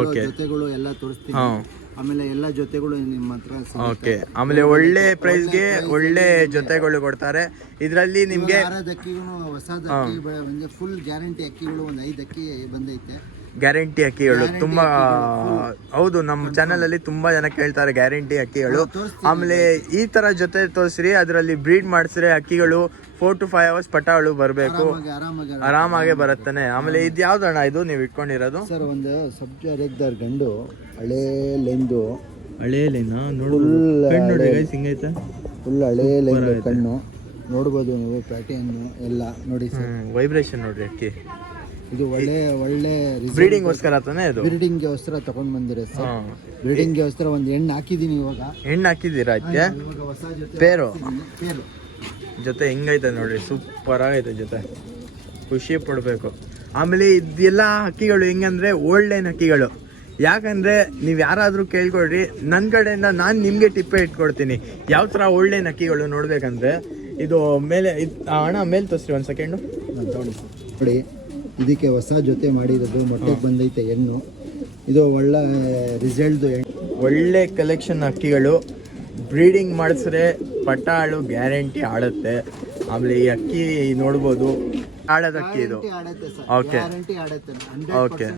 Okay ಜೊತೆಗಳು ಎಲ್ಲ ತೋರಿಸ್ತೀನಿ. ಹಾಂ ಆಮೇಲೆ ಎಲ್ಲ ಜೊತೆಗಳು ನಿಮ್ಮ ಹತ್ರ ಸಿಗುತ್ತೆ. ಓಕೆ. ಆಮೇಲೆ ಒಳ್ಳೆ ಪ್ರೈಸ್ಗೆ ಒಳ್ಳೆ ಜೊತೆಗಳು ಕೊಡ್ತಾರೆ. ಇದರಲ್ಲಿ ನಿಮಗೆ ಆರದ ಅಕ್ಕಿಗೂ ಹೊಸದ ಅಕ್ಕಿ ಫುಲ್ ಗ್ಯಾರಂಟಿ ಅಕ್ಕಿಗಳು ಒಂದು 5 ಅಕ್ಕಿ ಬಂದೈತೆ. ಗ್ಯಾರಂಟಿ ಅಕ್ಕಿಗಳು ತುಂಬಾ ಹೌದು, ನಮ್ಮ ಚಾನಲ್ ಅಲ್ಲಿ ತುಂಬಾ ಜನ ಕೇಳ್ತಾರೆ ಗ್ಯಾರಂಟಿ ಅಕ್ಕಿಗಳು. ಆಮೇಲೆ ಈ ತರ ಜೊತೆ ತೋರಿಸ್ರಿ, ಅದರಲ್ಲಿ ಬ್ರೀಡ್ ಮಾಡಿಸ್ರೆ ಅಕ್ಕಿಗಳು 4 to 5 hours ಪಟಾಳು ಬರಬೇಕು, ಆರಾಮಾಗೆ ಬರುತ್ತಾನೆ. ಆಮೇಲೆ ಇದು ಯಾವ್ದಣ್ಣ ಇದು ನೀವು ಇಟ್ಕೊಂಡಿರೋದು? ಸರ್ ಒಂದು ಸಬ್ಜಾರ್ ಗಂಡು ಹಳೆ ಲೆಂದು, ಹಳೆ ಲೈನಾ ನೋಡಿ, ನೋಡಿ ಗೈಸ್ ಹಿಂಗೈತೆ, ಫುಲ್ ಹಳೆ ಲೈನ್ ಕಣ್ಣು ನೋಡ್ಬೋದು ನೀವು, ಪ್ಯಾಟರ್ನ್ ಎಲ್ಲ ನೋಡಿ ಸರ್. ವೈಬ್ರೇಷನ್ ನೋಡ್ರಿ ಅಕ್ಕಿ. ಇದು ಒಳ್ಳೆ ಬ್ರೀಡಿಂಗ್ ಗೋಸ್ಕರ ತಾನೆ ಇದು? ಬ್ರೀಡಿಂಗ್ ಗೋಸ್ಕರ ತಗೊಂಡ್ ಬಂದಿರ ಸರ್. ಬ್ರೀಡಿಂಗ್ ಗೋಸ್ಕರ ಒಂದು ಹೆಣ್ಣು ಹಾಕಿದೀನಿ ಇವಾಗ. ಹೆಣ್ಣು ಹಾಕಿದ್ದೀರಾ? ಅದಕ್ಕೆ ಹೊಸ ಜೊತೆ ಪೇರು ಪೇರು ಜೊತೆ ಹೆಂಗೈತೆ ನೋಡ್ರಿ, ಸೂಪರ್ ಆಗೈತೆ ಜೊತೆ, ಖುಷಿ ಪಡಬೇಕು. ಆಮೇಲೆ ಇದೆಲ್ಲ ಹಕ್ಕಿಗಳು ಹೆಂಗಂದ್ರೆ ಓಲ್ಡ್ ಲೈನ್ ಹಕ್ಕಿಗಳು. ಯಾಕಂದ್ರೆ ನೀವು ಯಾರಾದರೂ ಕೇಳ್ಕೊಳ್ರಿ, ನನ್ನ ಕಡೆಯಿಂದ ನಾನು ನಿಮಗೆ ಟಿಪ್ಪೆ ಇಟ್ಕೊಡ್ತೀನಿ ಯಾವ ಥರ ಓಲ್ಡ್ ಲೈನ್ ಹಕ್ಕಿಗಳು ನೋಡ್ಬೇಕಂದ್ರೆ. ಇದು ಮೇಲೆ ಹಣ ಮೇಲೆ ತೋರಿಸ್ರಿ ಒಂದು ಸೆಕೆಂಡು ನೋಡಿ. ಇದಕ್ಕೆ ಹೊಸ ಜೊತೆ ಮಾಡಿರೋದು, ಮೊಟ್ಟೆಗೆ ಬಂದೈತೆ ಹೆಣ್ಣು. ಇದು ಒಳ್ಳೆ ರಿಸಲ್ಟ್ದು ಹೆಣ್ಣು, ಒಳ್ಳೆ ಕಲೆಕ್ಷನ್ ಅಕ್ಕಿಗಳು. ಬ್ರೀಡಿಂಗ್ ಮಾಡಿಸ್ರೆ ಪಟಾಳು ಗ್ಯಾರಂಟಿ ಆಡುತ್ತೆ. ಆಮೇಲೆ ಈ ಅಕ್ಕಿ ನೋಡ್ಬೋದು, ಆಡೋದು ಅಕ್ಕಿ ಇದು. ಆಡತ್ತೆ ಸರ್, ಓಕೆ ಗ್ಯಾರಂಟಿ ಆಡತ್ತೆ. ಓಕೆ.